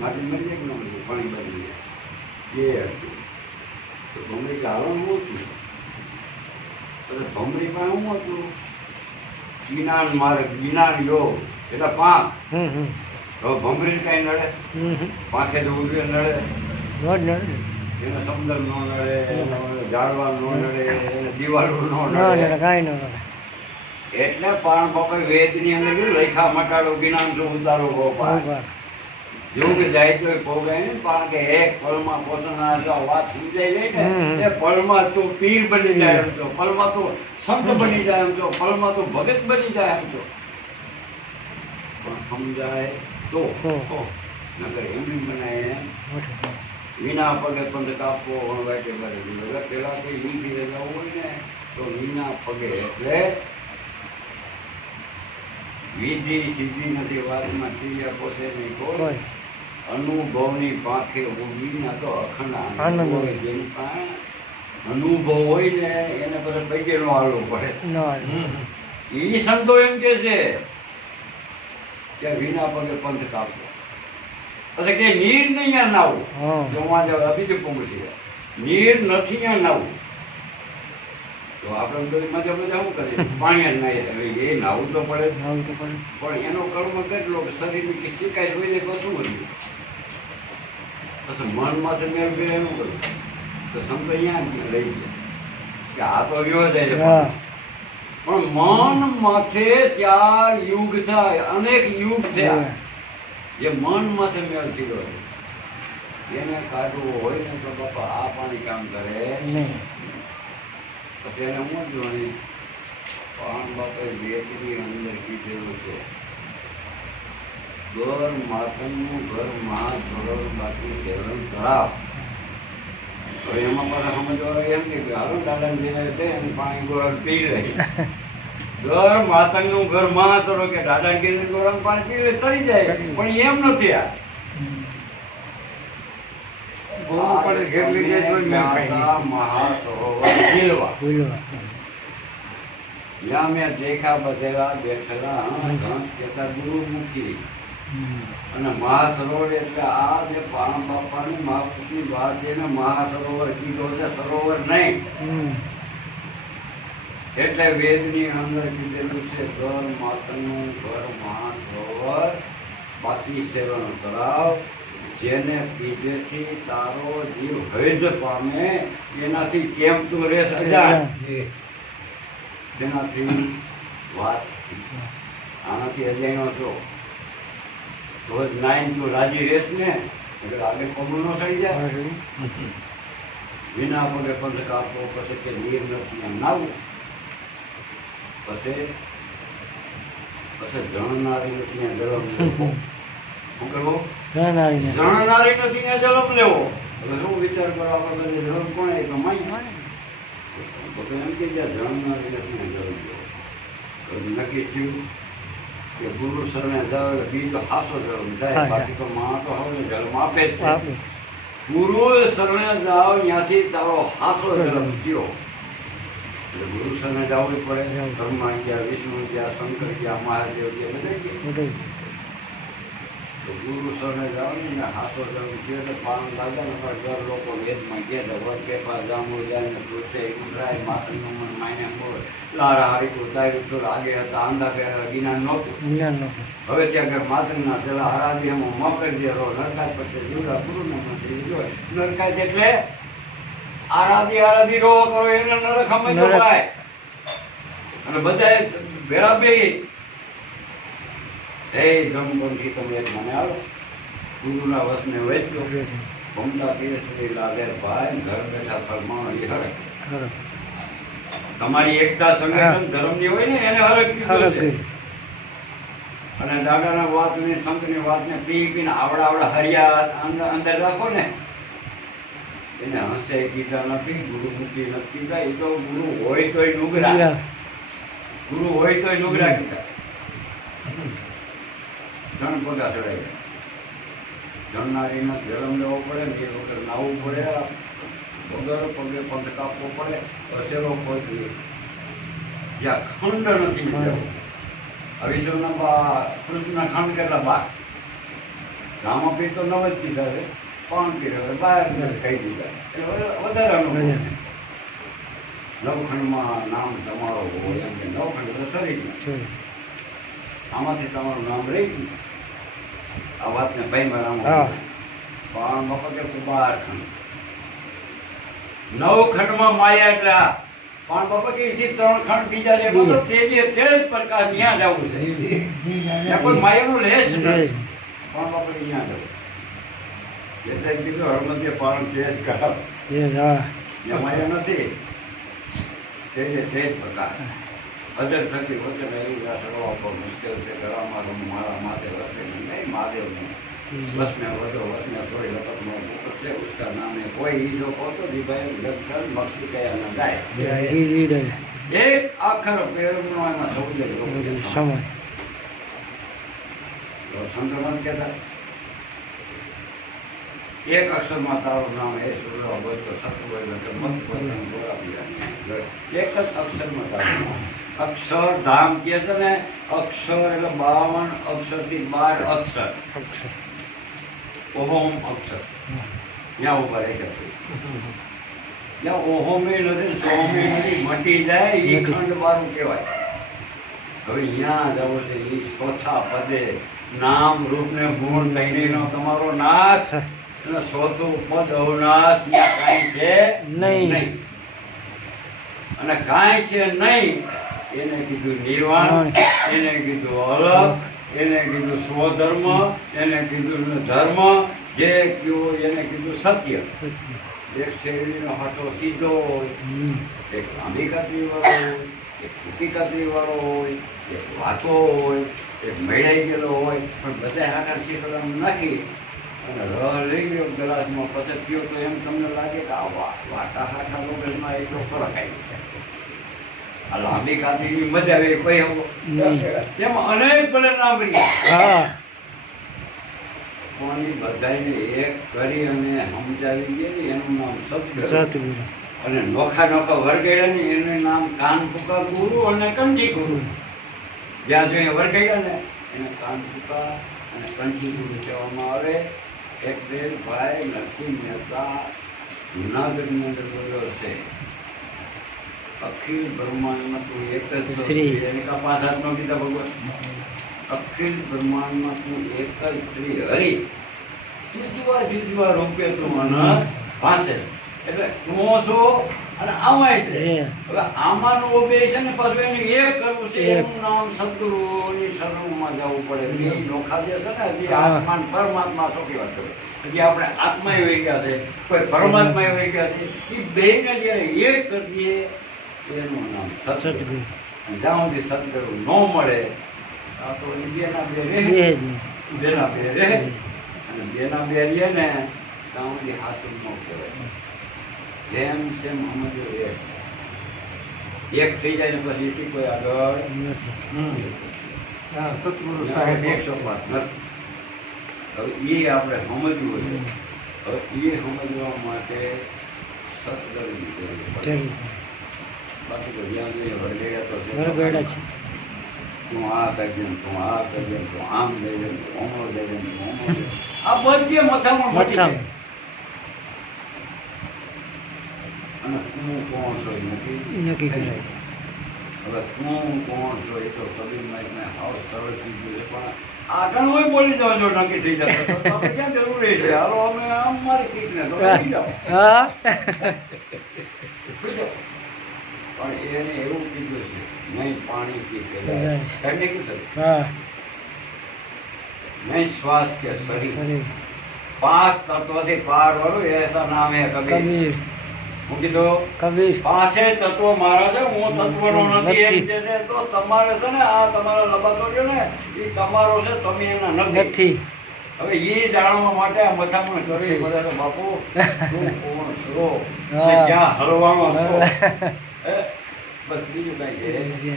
માટી મરી જાય કે ન મરી પાણી બની જાય એ હતું. તો ભમરી હાલવાનું ઓછું એટલે ભમરીમાં શું હતું જ્ઞાન માર્ગ જ્ઞાન યોગ એટલે પાંખ. હવે ભમરી કઈ નડે પાંખે તો ઉભી નડે એને સમુદ્ર ન નડે ઝાડવા ન નડે એને દિવાલો ન નડે કાંઈ ન એટલે પણ બાપા વેદ ની અંદર કીધું રેખા મટાડો જ્ઞાન તો ઉતારો ગોપાલ જેવું કે જાય તો પોગાય ને કારણ કે એક પળમાં પોતાના જો વાત સમજાઈ જાય ને એ પળમાં તું પીર બની જાય એમ છો, પળમાં તું સંત બની જાય એમ છો, પળમાં તું ભગત બની જાય એમ છો. પણ સમજાય તો નકર એમ બનાય વિના પગે પંથ કાપવો વાટે કરે પેલા કોઈ લીધી જવું હોય ને તો વિના પગે એટલે વિધિ સીધી નથી વાતમાં ક્રિયા પોતે નહીં કોઈ અનુભવની પાંખે ઉભી ના તો અખંડ આનંદ હોય. જેની પાસે અનુભવ હોય ને એને પછી પૈકે નો હાલવું પડે. એ સંતો એમ કે છે કે વિના પગે પંથ કાપવો પછી કે નીર નહીં આ નાવું જો બીજું પૂછીએ નીર નથી ત્યાં નાવું તો આપણે બધી મજા મજા શું કરીએ પાણી નાહીએ એ નાવું તો પડે પણ એનો કર્મ કેટલો શરીરની શીખાય હોય ને તો શું કર્યું પછી મન માથે મેળ બે એનું કર્યું તો સમજો અહીંયા લઈ ગયા કે આ તો રહ્યો જાય પણ મન માથે 4 યુગ થાય અનેક યુગ થયા જે મન માથે મેળ થયો એને કાઢવું હોય ને તો બાપા આ પાણી કામ કરે પછી એને હું જોઈ પાન બાપે વેચની અંદર કીધેલું છે ઘર માતમનું ઘર માં ધોરણ બાકી ધોરણ ખરાબ. હવે એમાં પાછા સમજવા એમ કે હાલો દાદા જઈને અને પાણી ગોળ પી રહી ઘર માતંગનું ઘર માં ધોરો કે દાદાગીરી ધોરણ પાણી પી લે તરી જાય પણ એમ નથી. આ ત્યાં મેં દેખા બધેલા બેઠેલા કેતા ગુરુમુખી અને મહાસરોવર એટલે આ જે પાણ બાપાની મહાપુરુષની વાત છે ને મહાસરોવર કીધો છે સરોવર નહીં એટલે વેદની અંદર કીધેલું છે ઘર માતાનું ઘર મહાસરોવર બાકી સેવાનો તળાવ જેને પીધેથી તારો જીવ હૈજ પામે એનાથી કેમ તું રેસ અજાણ તેનાથી વાત આનાથી અજાણ્યો છો રોજ નાઈન તું રાજી રેસ ને એટલે આગળ પગલું ન સડી જાય. વિના પગે પંથ કાપવો પછી કે નીર નથી એમ નાવું પછી જણનારી નથી એમ ગરમ શું કરવો જણનારી નથી ત્યાં જલમ લેવો. હવે શું વિચાર કરો આપણે બધે જલમ કોણ એ કમાઈ તો એમ કે જણનારી નથી જલમ લેવો. નક્કી થયું કે ગુરુ શરણે જાવ એટલે બી તો હાસો જલમ જાય બાકી તો માં તો હવે જલમ આપે જ છે. ગુરુ શરણે જાવ ત્યાંથી તારો હાસો જલમ થયો એટલે ગુરુ શરણે જવું પડે. બ્રહ્મા ગયા, વિષ્ણુ ગયા, શંકર ગયા, મહાદેવ ગયા, બધા તો ગુરુ શરણે જાવ ને હાસો જવું થયો એટલે પાન લાગે ને ઘર લોકો વેદમાં ગયા વર કે પા જામો જાય ને પૂછે ઉતરાય માતનું મન માયને બોલ લારા હારી ઉતાર્યું તો આગે હતા આંધા પહેલા જ્ઞાન નહોતું. હવે ત્યાં ઘર માતના પેલા હરાજી એમાં મકર જે રો નરકાય પછી જીવડા ગુરુને મંત્રી જોય નરકાય એટલે આરાધી રો કરો એને નરક સમજો ભાઈ અને બધાએ ભેરા બે હે જમપંથી તમે એક મને આવો ગુરુના વસને વૈદ્યો મમતા પીરસરી લાગે ભાઈ ઘર બેઠા ફરમાણો એ હરક તમારી એકતા સંગઠન ધર્મની હોય ને એને હરક કીધું છે. અને દાદાના વાતની સંતની વાતને પી પીને આવડા હરિયા અંદર રાખો ને એને હસે કીધા નથી ગુરુમુખી નથી કીધા. એ તો ગુરુ હોય તોય નુગરા કીધા. જણ પગા ચડાવી જણનારીને જલમ લેવો પડે ને એ વખત નાવું પડે વગર પગે પંથ કાપવો પડે અસેલો કોઈ જ્યાં ખંડ નથી. વિષ્ણુના કૃષ્ણના ખંડ કેટલા 12 રામાપીર તો 9 જ કીધા છે, પણ પીર હવે 12 કહી દીધા એટલે વધારે અનુભવ. નવખંડમાં નામ તમારો હોય એમ કે નવખંડ તો શરીર, આમાંથી તમારું નામ રહી ગયું. આ વાતને ભાઈમાં રામ પણ બાપા કે 12 ખંડ, 9 ખંડમાં માયા એટલે આ પણ બાપા કે 3 ખંડ બીજા જે મતલબ તે જ પ્રકાર ત્યાં જવું છે, ત્યાં કોઈ માયાનું લેશ નથી. પણ બાપા કે ત્યાં જવું એટલે કીધું હળમતીએ પારણ તે જ કરાવ, ત્યાં માયા નથી, તે જ પ્રકાર અજર થકી વચન એવી સડવા પર મુશ્કેલ છે. ગળામાં મારા માથે વસે નહીં મહાદેવ નહીં, બસ મેં વધો બસ મેં થોડી રકમનો છે ઉસકા નામે કોઈ ઈજો કોતો દીભાઈ લખન મક્ષી કયા ન ગાય. એક આખર પેરનો એમાં સૌદે સમય સંતોમાં કહેતા એક અક્ષરમાં તારું નામ એ સુરવા બોલ તો સત્વ એટલે મત પોતાનું બોલાવી એક જ અક્ષરમાં તારું નામ. અક્ષર ધામ કહે છે ને, અક્ષર એટલે 52 અક્ષરથી 12 અક્ષર. ઓહોમ અક્ષર ત્યાં ઉભા રહે છે, ત્યાં ઓહોમે નથી સોમે નથી, મટી જાય એ ખંડ 12 કહેવાય. હવે અહીંયા જવું છે એ ચોથા પદે નામ રૂપ ને ગુણ કહીનો તમારો નાશ, અને ચોથું પદ અવનાશ, ત્યાં કાંઈ છે નહીં. અને કાંઈ છે નહીં એને કીધું નિર્વાણ, એને કીધું અલગ, એને કીધું સ્વધર્મ, એને કીધું ધર્મ, જે કયો એને કીધું સત્ય. એક શેરડીનો હાથો સીધો હોય, એક લાંબી કાતરી વાળો હોય, એક ટૂંકી કાતરી વાળો હોય, એક વાતો હોય, એક મેળાઈ ગયેલો હોય, પણ બધા હાથા શીખવાનું નાખી અને રહ લઈ ગયો ગ્લાસમાં, પછી પીઓ તો એમ તમને લાગે કે આ વાટા હાથા વગરમાં એટલો ફરક આવી જાય. આ લાંબી કાતરી મજા આવે કોઈ એમાં અનેક ભલે નામ રહ્યા, પણ એ બધાને એક કરી અને સમજાવી દે ને એનું નામ સદગુરુ. અને નોખા નોખા વર્ગેડા ને એનું નામ કાન ફૂકા ગુરુ અને કંઠી ગુરુ. જ્યાં જોઈએ વર્ગેડા ને એને કાન ફૂકા અને કંઠી ગુરુ કહેવામાં આવે. એક બેન ભાઈ નરસિંહ મહેતા જુનાગઢની અંદર બોલ્યો છે, અખિલ બ્રહ્માંડમાં તું એક જ શ્રી, એને કા 5 હાથ નો કીધા ભગવાન. અખિલ બ્રહ્માંડમાં તું એક જ શ્રી હરિ, જુજવા જુજવા રૂપે તું અનંત ભાસે. એટલે તું છો અને આમાંય છે. હવે આમાંનું બે છે ને પાછું એને એક કરવું છે, એનું નામ સદગુરુની શરણમાં જવું પડે. એ નોખા જે છે ને હજી આત્મા પરમાત્મા શું કહેવાય છે, હજી આપણે આત્મા વહી ગયા છે, કોઈ પરમાત્મા વહી ગયા છે, એ બેને જયારે એક કરી દઈએ એનું નામ સદગુરુ. જ્યાં સુધી સદગુરુ ન મળે આ તો બેના બે રહે, બેના બે રહે, અને બેના બે રહે ને ત્યાં સુધી હાથું ન કહેવાય. જેમ સેમ સમજો એક થઈ જાય ને પછી એથી કોઈ આગળ સદગુરુ સાહેબ 105 નથી. હવે એ આપણે સમજવું છે. હવે એ સમજવા માટે સદગુરુની જરૂર પડે. બાકી તો જ્યાં જોઈએ વરગેડા તો છે, તું આ કરજે, તું આ કરજે, તું આમ લઈ લે, તું ઓમો લઈ લે, તું ઓમો લઈ લે, આ બધી મથામણ મચી જાય. અને તું કોણ છો નક્કી કરાય. હવે તું કોણ છો એ તો કબીરમાં મેં હાવ સરળ કીધું છે, પણ આગળ હોય બોલી જાવ જો નક્કી થઈ જાય તો આપણે ક્યાં જરૂરી છે. હાલો અમે આમ મારી કીકને તો લઈ જાઓ, પણ એને એવું કીધું છે નહીં પાણી કી પીલાય, એમને કીધું નહીં શ્વાસ કે શરીર, 5 તત્વથી પાર વાળું એસા નામ હે કબીર. હું કીધું કબીર 5 તત્વો મારા છે, હું તત્વનો નથી. એમ કે છે તો તમારે છે ને આ તમારા લબાતો છે ને એ તમારો છે, તમે એના નથી. હવે એ જાણવા માટે આ મથામણ કરી બધા તો બાપુ તું કોણ છો, ક્યાં હલવાનો છો, બસ બીજું કઈ છે.